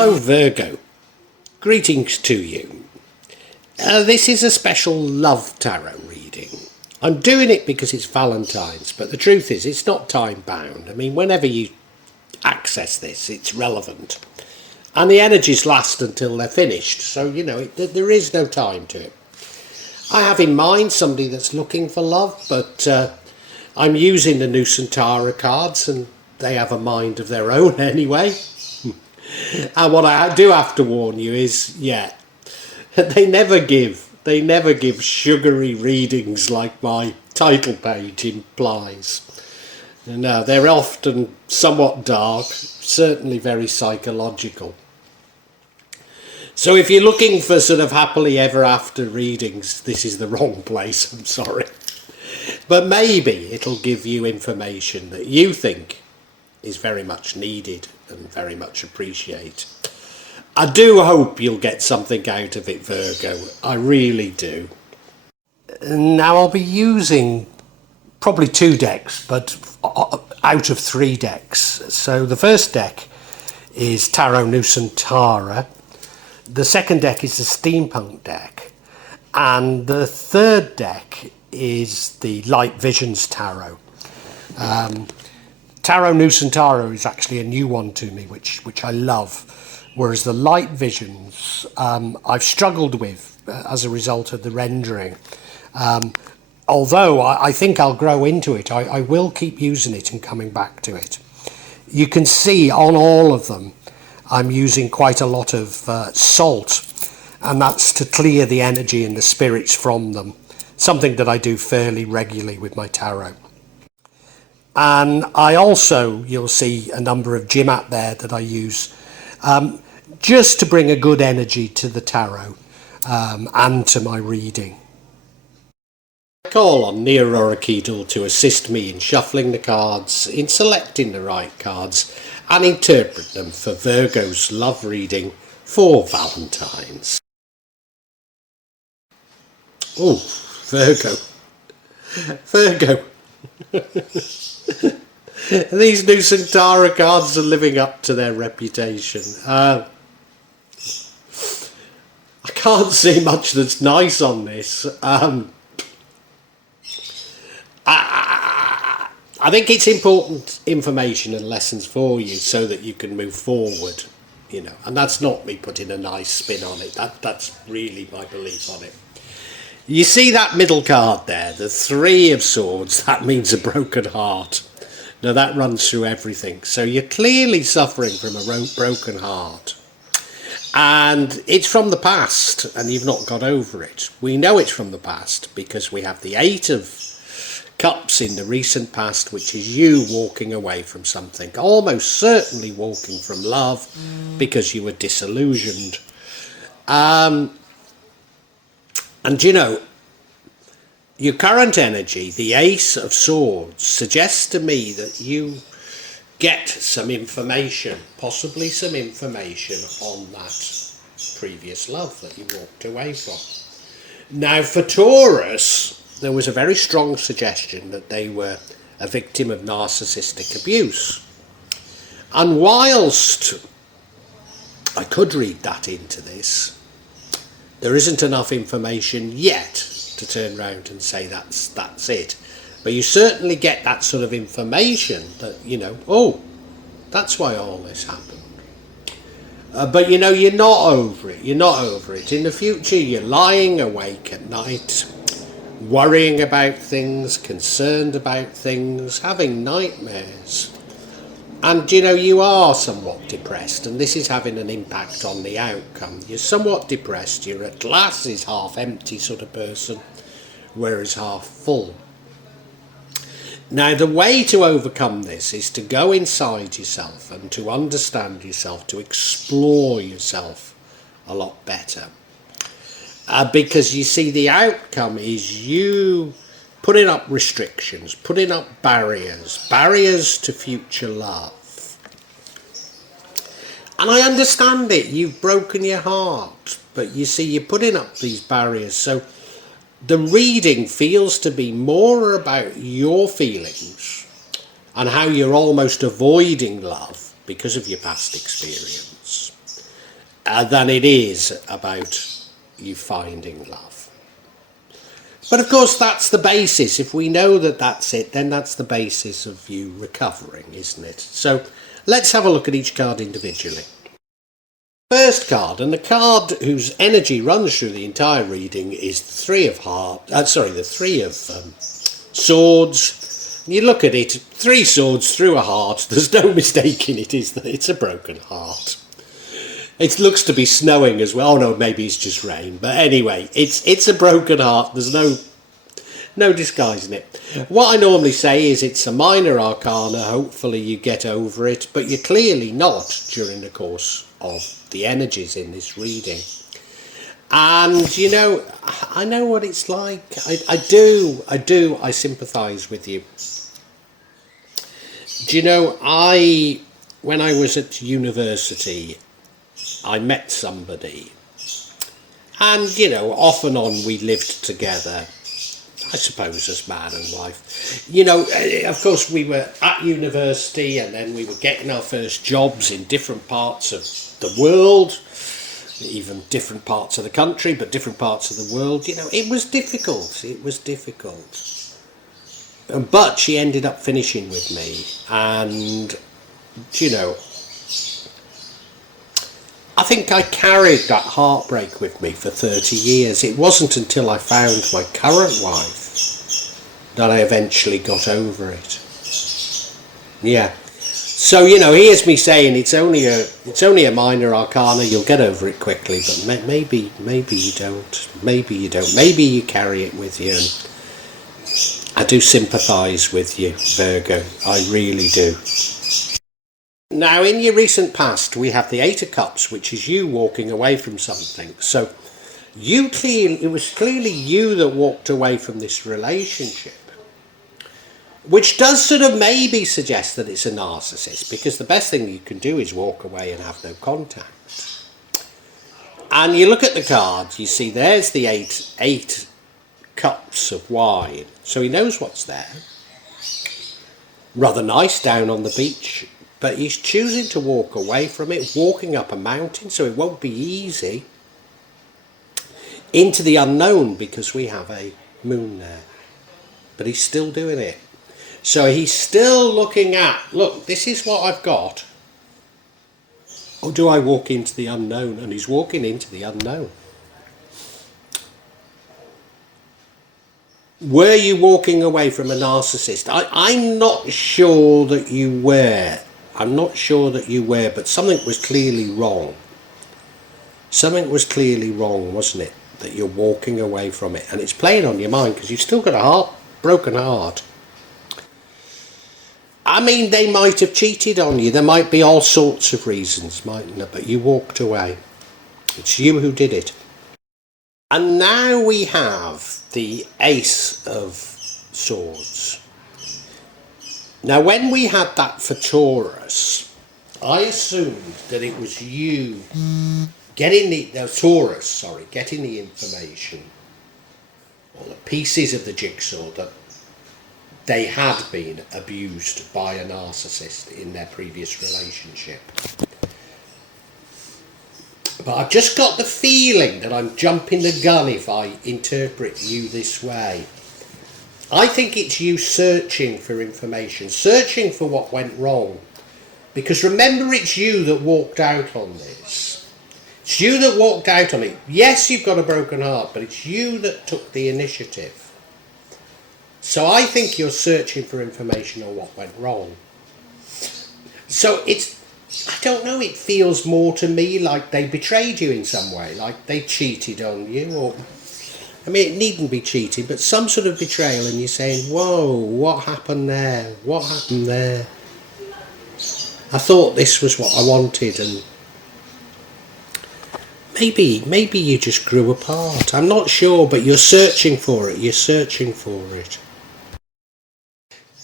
Hello Virgo, greetings to you. This is a special love tarot reading. I'm doing it because it's Valentine's, but the truth is it's not time bound. I mean, whenever you access this, it's relevant. And the energies last until they're finished, so you know, there is no time to it. I have in mind somebody that's looking for love, but I'm using the Nusantara cards and they have a mind of their own anyway. And what I do have to warn you is, they never give sugary readings like my title page implies. No, they're often somewhat dark, certainly very psychological. So if you're looking for sort of happily ever after readings, this is the wrong place, I'm sorry. But maybe it'll give you information that you think is very much needed and very much appreciate. I do hope you'll get something out of it, Virgo. I really do. Now I'll be using probably 2 decks, but out of 3 decks. So the first deck is Tarot Nusantara. The second deck is the Steampunk deck. And the third deck is the Light Visions Tarot. Tarot Nusantara is actually a new one to me, which I love, whereas the Light Visions I've struggled with as a result of the rendering. Although I think I'll grow into it, I will keep using it and coming back to it. You can see on all of them I'm using quite a lot of salt, and that's to clear the energy and the spirits from them, something that I do fairly regularly with my tarot. And I also, you'll see a number of Jimat there that I use just to bring a good energy to the tarot and to my reading. I call on Neo-Orakeedle to assist me in shuffling the cards, in selecting the right cards and interpret them for Virgo's love reading for Valentines. Oh, Virgo. These Nusantara cards are living up to their reputation. I can't see much that's nice on this. I think it's important information and lessons for you so that you can move forward, you know, and that's not me putting a nice spin on it. That's really my belief on it. You see that middle card there, the 3 of Swords, that means a broken heart. Now that runs through everything. So you're clearly suffering from a broken heart. And it's from the past and you've not got over it. We know it's from the past because we have the 8 of Cups in the recent past, which is you walking away from something. Almost certainly walking from love because you were disillusioned. And you know, your current energy, the Ace of Swords, suggests to me that you get some information, possibly some information on that previous love that you walked away from. Now for Taurus, there was a very strong suggestion that they were a victim of narcissistic abuse. And whilst I could read that into this, there isn't enough information yet to turn around and say that's it. But you certainly get that sort of information that, you know, oh, that's why all this happened. But you know, you're not over it. You're not over it. In the future, you're lying awake at night, worrying about things, concerned about things, having nightmares. And you know, you are somewhat depressed, and this is having an impact on the outcome. You're somewhat depressed, you're a glass is half empty sort of person, whereas half full. Now the way to overcome this is to go inside yourself and to understand yourself, to explore yourself a lot better. Because you see, the outcome is you putting up restrictions, putting up barriers to future love. And I understand it, you've broken your heart, but you see, you're putting up these barriers. So the reading feels to be more about your feelings and how you're almost avoiding love because of your past experience. than it is about you finding love. But of course, that's the basis. If we know that that's it, then that's the basis of you recovering, isn't it? So let's have a look at each card individually. First card, and the card whose energy runs through the entire reading, is the Three of Swords. You look at it, 3 swords through a heart. There's no mistaking it, is there? It's a broken heart. It looks to be snowing as well. Oh no, maybe it's just rain. But anyway, it's a broken heart. There's no disguising it. What I normally say is it's a minor arcana. Hopefully you get over it, but you're clearly not during the course of the energies in this reading. And you know, I know what it's like. I sympathise with you. Do you know, when I was at university, I met somebody, and you know, off and on we lived together, I suppose as man and wife. You know, of course we were at university, and then we were getting our first jobs in different parts of the world, even different parts of the country, but different parts of the world. You know, it was difficult. But she ended up finishing with me, and you know, I think I carried that heartbreak with me for 30 years. It wasn't until I found my current wife that I eventually got over it. Yeah. So, you know, here's me saying it's only a minor arcana, you'll get over it quickly, but maybe you don't. Maybe you carry it with you. And I do sympathise with you, Virgo. I really do. Now, in your recent past, we have the Eight of Cups, which is you walking away from something. So, it was clearly you that walked away from this relationship, which does sort of maybe suggest that it's a narcissist, because the best thing you can do is walk away and have no contact. And you look at the cards, you see there's the eight cups of wine. So he knows what's there. Rather nice down on the beach. But he's choosing to walk away from it, walking up a mountain, so it won't be easy, into the unknown, because we have a moon there. But he's still doing it. So he's still looking at, look, this is what I've got. Or do I walk into the unknown? And he's walking into the unknown. Were you walking away from a narcissist? I'm not sure that you were. But something was clearly wrong. Something was clearly wrong, wasn't it? That you're walking away from it. And it's playing on your mind because you've still got a broken heart. I mean, they might have cheated on you. There might be all sorts of reasons, mightn't there? But you walked away. It's you who did it. And now we have the Ace of Swords. Now, when we had that for Taurus, I assumed that it was you getting the information, or the pieces of the jigsaw, that they had been abused by a narcissist in their previous relationship. But I've just got the feeling that I'm jumping the gun if I interpret you this way. I think it's you searching for information, searching for what went wrong. Because remember, it's you that walked out on this. It's you that walked out on it. Yes, you've got a broken heart, but it's you that took the initiative. So I think you're searching for information on what went wrong. So I don't know, it feels more to me like they betrayed you in some way, like they cheated on you, or, I mean, it needn't be cheating, but some sort of betrayal, and you're saying, whoa, what happened there? What happened there? I thought this was what I wanted, and maybe you just grew apart. I'm not sure, but you're searching for it.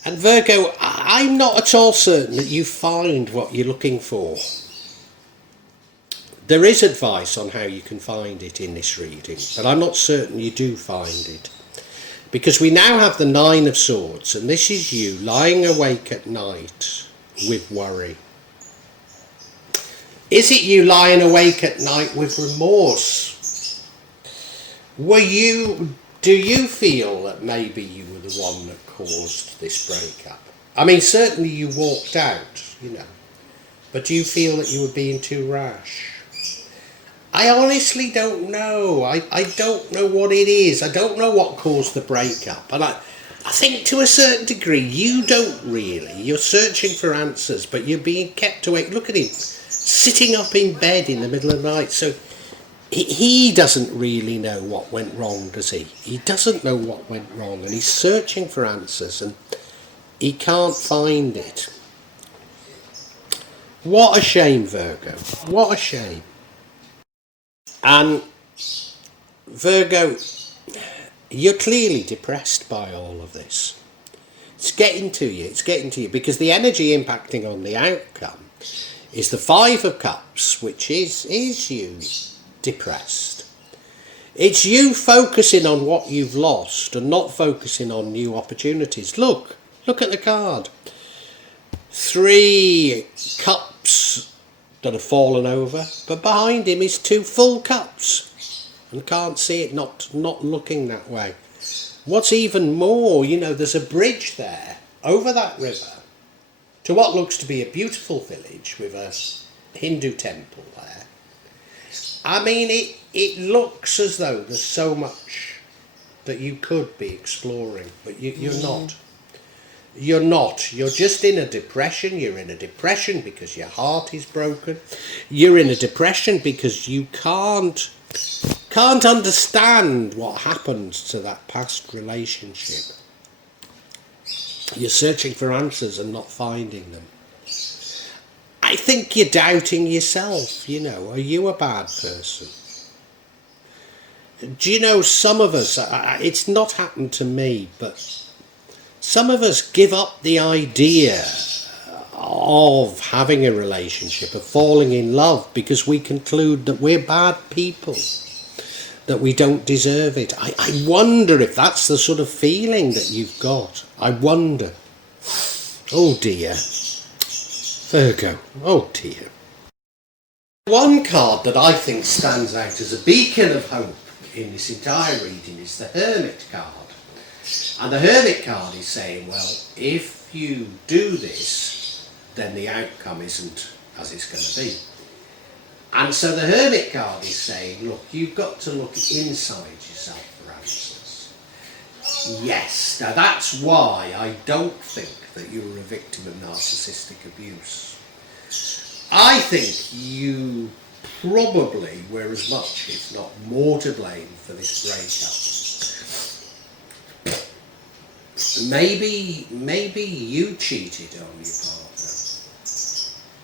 And Virgo, I'm not at all certain that you find what you're looking for. There is advice on how you can find it in this reading, but I'm not certain you do find it. Because we now have the Nine of Swords, and this is you lying awake at night with worry. Is it you lying awake at night with remorse? Do you feel that maybe you were the one that caused this breakup? I mean, certainly you walked out, but do you feel that you were being too rash? I honestly don't know. I don't know what it is. I don't know what caused the breakup. And I think to a certain degree, you don't really. You're searching for answers, but you're being kept awake. Look at him, sitting up in bed in the middle of the night. So he doesn't really know what went wrong, does he? He doesn't know what went wrong, and he's searching for answers, and he can't find it. What a shame, Virgo. What a shame. And Virgo, you're clearly depressed by all of this. It's getting to you, because the energy impacting on the outcome is the Five of Cups, which is you depressed. It's you focusing on what you've lost and not focusing on new opportunities. Look at the card. 3 cups that have fallen over, but behind him is 2 full cups, and can't see it, not looking that way. What's even more, there's a bridge there over that river to what looks to be a beautiful village with a Hindu temple there. I mean, it looks as though there's so much that you could be exploring, but you're not. You're not. You're just in a depression. You're in a depression because your heart is broken. You're in a depression because you can't understand what happened to that past relationship. You're searching for answers and not finding them. I think you're doubting yourself. Are you a bad person? Do you know, some of us, it's not happened to me, but some of us give up the idea of having a relationship, of falling in love, because we conclude that we're bad people, that we don't deserve it. I wonder if that's the sort of feeling that you've got. I wonder. Oh dear. Virgo. Oh dear. One card that I think stands out as a beacon of hope in this entire reading is the Hermit card. And the Hermit card is saying, well, if you do this, then the outcome isn't as it's going to be. And so the Hermit card is saying, look, you've got to look inside yourself for answers. Yes, now that's why I don't think that you were a victim of narcissistic abuse. I think you probably were as much, if not more, to blame for this breakup. Maybe you cheated on your partner.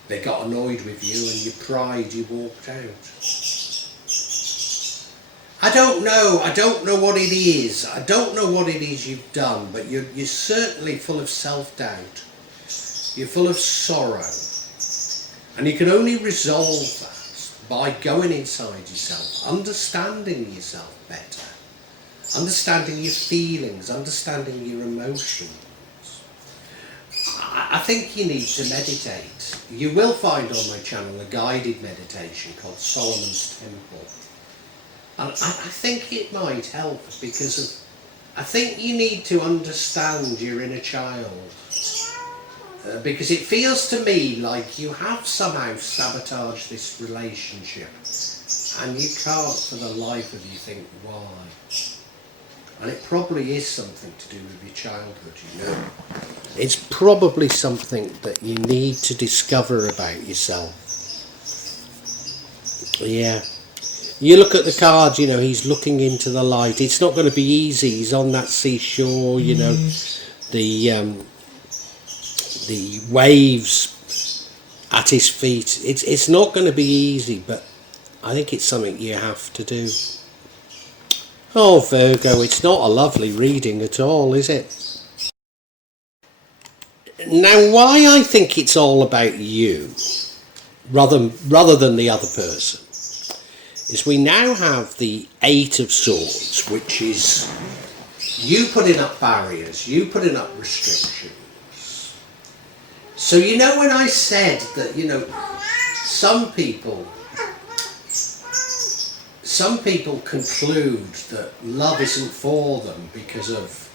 They got annoyed with you and your pride, you walked out. I don't know what it is. I don't know what it is you've done, but you're certainly full of self-doubt. You're full of sorrow. And you can only resolve that by going inside yourself, understanding yourself better, understanding your feelings, understanding your emotions. I think you need to meditate. You will find on my channel a guided meditation called Solomon's Temple. And I think it might help because I think you need to understand your inner child. Because it feels to me like you have somehow sabotaged this relationship and you can't for the life of you think why. And it probably is something to do with your childhood, It's probably something that you need to discover about yourself. Yeah. You look at the card, he's looking into the light. It's not going to be easy. He's on that seashore, the waves at his feet. It's not going to be easy, but I think it's something you have to do. Oh, Virgo, it's not a lovely reading at all, is it? Now, why I think it's all about you, rather than the other person, is we now have the Eight of Swords, which is you putting up barriers, you putting up restrictions. So when I said that, some people conclude that love isn't for them because of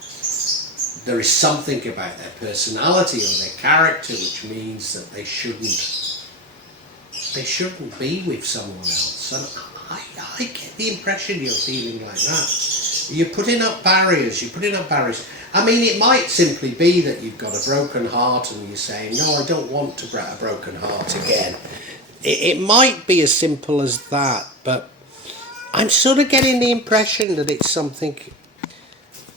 there is something about their personality or their character which means that they shouldn't be with someone else. And I get the impression you're feeling like that. You're putting up barriers. I mean, it might simply be that you've got a broken heart and you're saying, no, I don't want to a broken heart again. It might be as simple as that, but I'm sort of getting the impression that it's something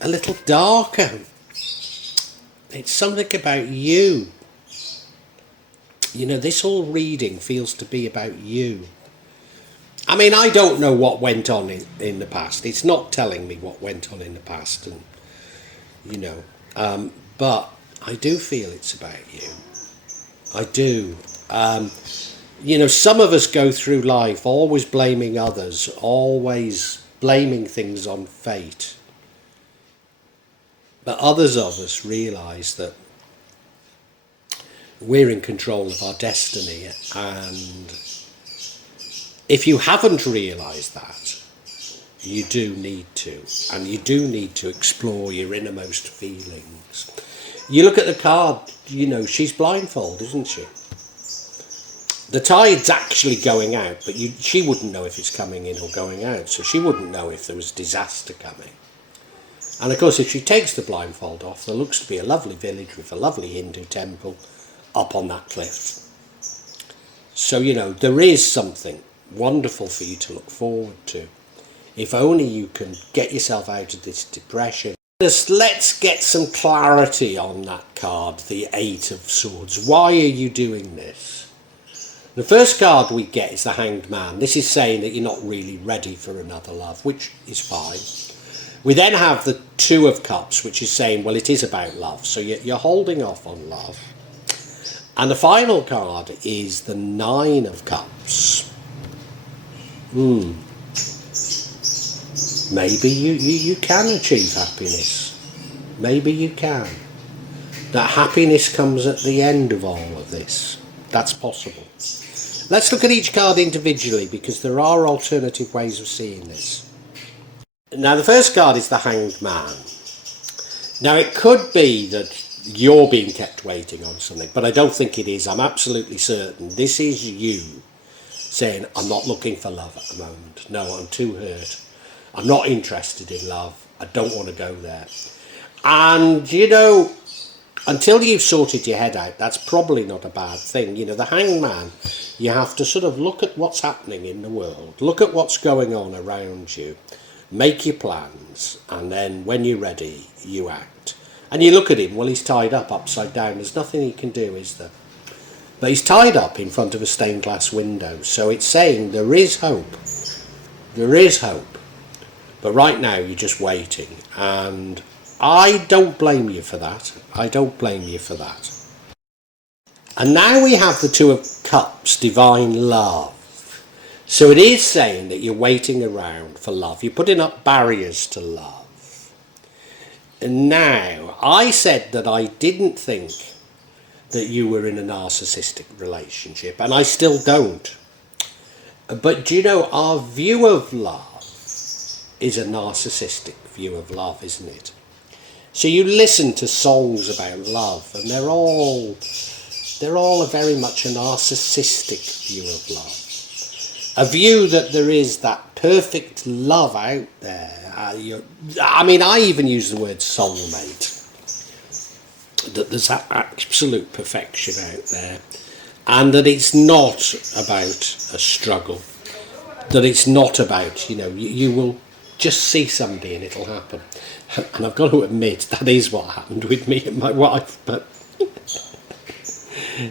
a little darker. It's something about you. You know, this whole reading feels to be about you. I mean, I don't know what went on in the past. It's not telling me what went on in the past, and you know, but I do feel it's about you. I do. You know, some of us go through life always blaming others, always blaming things on fate. But others of us realise that we're in control of our destiny, and if you haven't realised that, you do need to, and you do need to explore your innermost feelings. You look at the card, you know, she's blindfolded, isn't she? The tide's actually going out, but she wouldn't know if it's coming in or going out, so she wouldn't know if there was disaster coming. And of course, if she takes the blindfold off, there looks to be a lovely village with a lovely Hindu temple up on that cliff. So, you know, there is something wonderful for you to look forward to. If only you can get yourself out of this depression. Let's get some clarity on that card, the Eight of Swords. Why are you doing this? The first card we get is the Hanged Man. This is saying that you're not really ready for another love, which is fine. We then have the Two of Cups, which is saying, well, it is about love. So you're holding off on love. And the final card is the Nine of Cups. Maybe you can achieve happiness. Maybe you can. That happiness comes at the end of all of this. That's possible. Let's look at each card individually, because there are alternative ways of seeing this. Now, the first card is the Hanged Man. Now, it could be that you're being kept waiting on something, but I don't think it is. I'm absolutely certain this is you saying, I'm not looking for love at the moment. No, I'm too hurt. I'm not interested in love. I don't want to go there. And, you know, until you've sorted your head out, that's probably not a bad thing. You know, the Hanged Man, you have to sort of look at what's happening in the world, look at what's going on around you, make your plans, and then when you're ready, you act. And you look at him, well, he's tied up upside down. There's nothing he can do, is there? But he's tied up in front of a stained glass window. So it's saying there is hope. There is hope. But right now, you're just waiting. And I don't blame you for that. I don't blame you for that. And now we have the Two of Cups, divine love. So it is saying that you're waiting around for love. You're putting up barriers to love. And now, I said that I didn't think that you were in a narcissistic relationship, and I still don't. But do you know, our view of love is a narcissistic view of love, isn't it? So you listen to songs about love, and they're all very much a narcissistic view of love. A view that there is that perfect love out there. I mean, I even use the word soulmate. That there's that absolute perfection out there. And that it's not about a struggle. That it's not about, you know, you will just see somebody and it'll happen. And I've got to admit, that is what happened with me and my wife. But,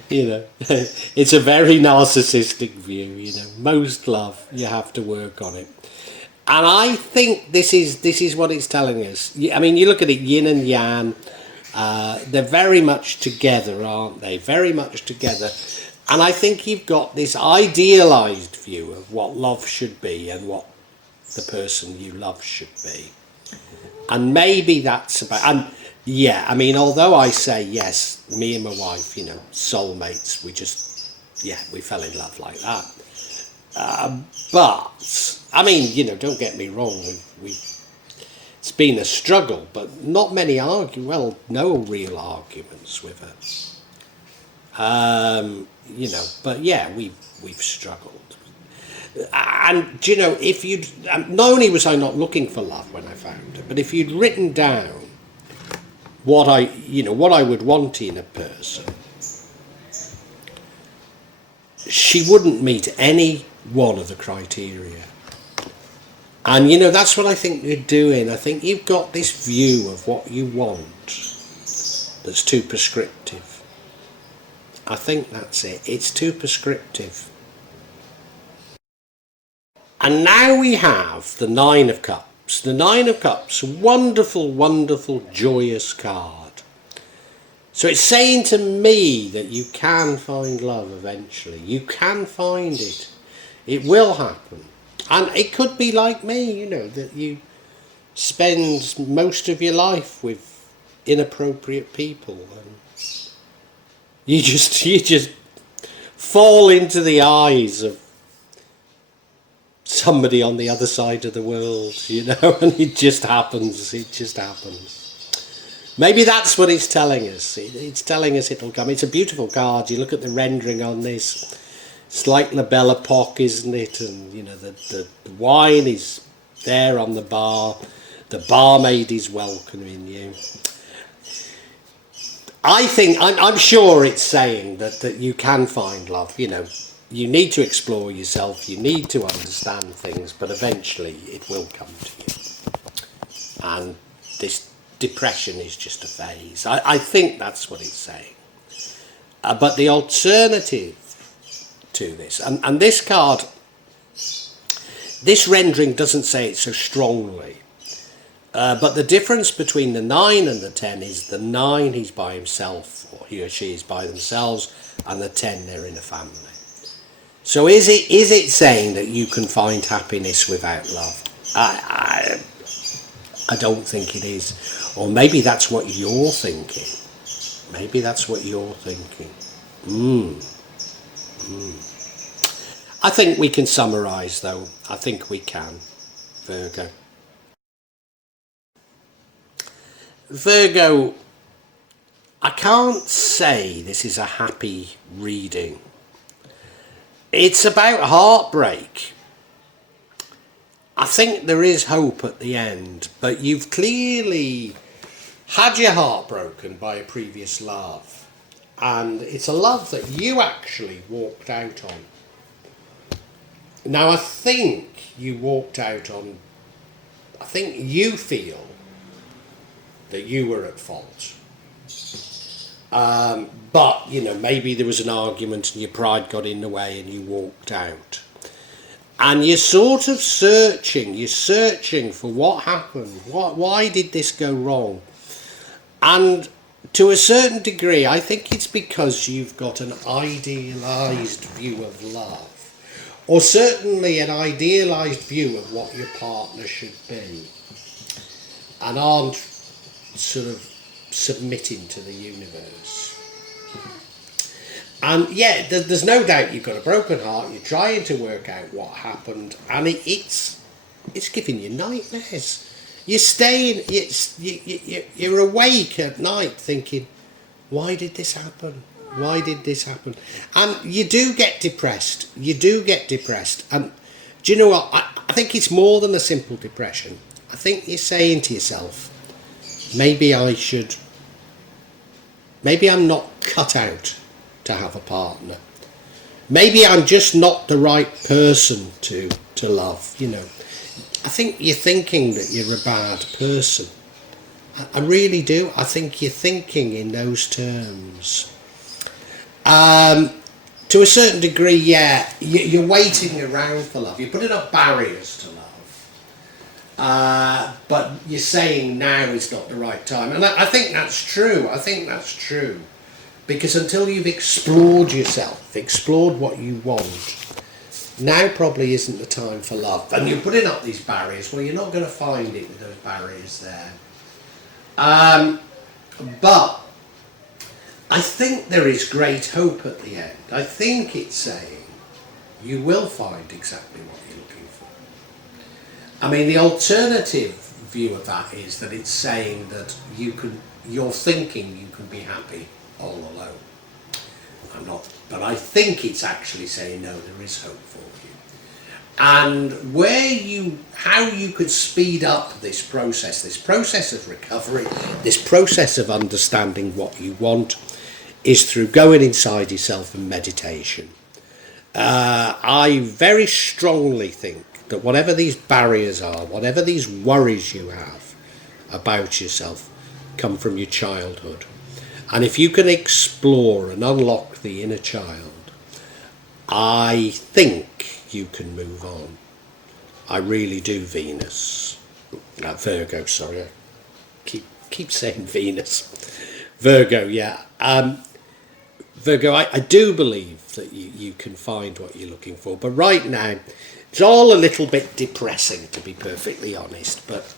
you know, it's a very narcissistic view, you know. Most love, you have to work on it. And I think this is what it's telling us. I mean, you look at it, yin and yang. They're very much together, aren't they? Very much together. And I think you've got this idealised view of what love should be and what the person you love should be. And maybe that's about... And yeah, I mean, although I say, yes, me and my wife, you know, soulmates, we just yeah, we fell in love like that. But I mean, you know, don't get me wrong. We it's been a struggle, but not many well, no real arguments with her. You know, but yeah, we've struggled. And do you know, if you'd not only was I not looking for love when I found her, but if you'd written down what I would want in a person, she wouldn't meet any one of the criteria. And you know, that's what I think you're doing. I think you've got this view of what you want that's too prescriptive. I think that's it. It's too prescriptive. And now we have the Nine of Cups. The Nine of Cups, wonderful, wonderful, joyous card. So it's saying to me that you can find love eventually. You can find it. It will happen. And it could be like me, you know, that you spend most of your life with inappropriate people and you just fall into the eyes of somebody on the other side of the world, you know, and it just happens. Maybe that's what it's telling us. It's telling us it'll come. It's a beautiful card. You look at the rendering on this. It's like La Belle Epoque, isn't it? And, you know, the wine is there on the bar. The barmaid is welcoming you. I'm sure it's saying that you can find love, you know. You need to explore yourself. You need to understand things, but eventually it will come to you. And this depression is just a phase. I think that's what it's saying. But the alternative to this, and this card, this rendering doesn't say it so strongly, but the difference between the 9 and the 10 is the 9 he's by himself, or he or she is by themselves, and the 10 they're in a family. So is it saying that you can find happiness without love? I don't think it is. Or maybe that's what you're thinking. Maybe that's what you're thinking. I think we can summarise, though. I think we can. Virgo. Virgo, I can't say this is a happy reading. It's about heartbreak. I think there is hope at the end, but you've clearly had your heart broken by a previous love. And it's a love that you actually walked out on. Now, I think you feel that you were at fault. But, you know, maybe there was an argument and your pride got in the way and you walked out. And you're sort of searching for what happened. Why did this go wrong? And to a certain degree, I think it's because you've got an idealised view of love. Or certainly an idealised view of what your partner should be. And aren't sort of submitting to the universe. And yeah, there's no doubt you've got a broken heart. You're trying to work out what happened, and it's giving you nightmares. You're awake at night thinking, why did this happen? Why did this happen? And you do get depressed. And do you know what? I think it's more than a simple depression. I think you're saying to yourself, maybe I'm not cut out to have a partner. Maybe I'm just not the right person to love, you know. I think you're thinking that you're a bad person. I really do. I think you're thinking in those terms. To a certain degree, yeah, you're waiting around for love. You're putting up barriers to love. But you're saying now is not the right time. And I think that's true. Because until you've explored yourself, explored what you want, now probably isn't the time for love. And you're putting up these barriers. Well, you're not going to find it with those barriers there. But I think there is great hope at the end. I think it's saying you will find exactly what you're looking for. I mean, the alternative view of that is that it's saying that you're thinking you can be happy all alone. I'm not, but I think it's actually saying no, there is hope for you. And how you could speed up this process of recovery, this process of understanding what you want, is through going inside yourself and meditation. I very strongly think that whatever these barriers are, whatever these worries you have about yourself, come from your childhood. And if you can explore and unlock the inner child, I think you can move on. I really do, Virgo, sorry. I keep saying Venus. Virgo, yeah. Virgo, I do believe that you can find what you're looking for. But right now, it's all a little bit depressing, to be perfectly honest. But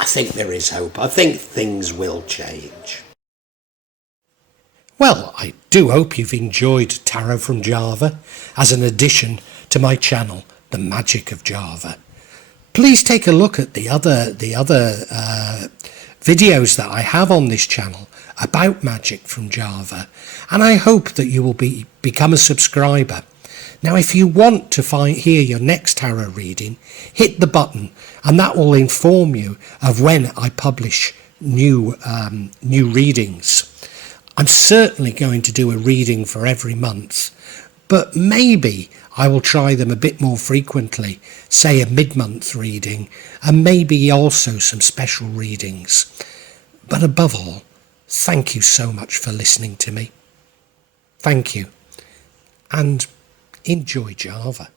I think there is hope. I think things will change. Well, I do hope you've enjoyed Tarot from Java as an addition to my channel, The Magic of Java. Please take a look at the other videos that I have on this channel about magic from Java, and I hope that you will become a subscriber. Now, if you want to hear your next tarot reading, hit the button, and that will inform you of when I publish new readings. I'm certainly going to do a reading for every month, but maybe I will try them a bit more frequently, say a mid-month reading, and maybe also some special readings. But above all, thank you so much for listening to me. Thank you, and enjoy Java.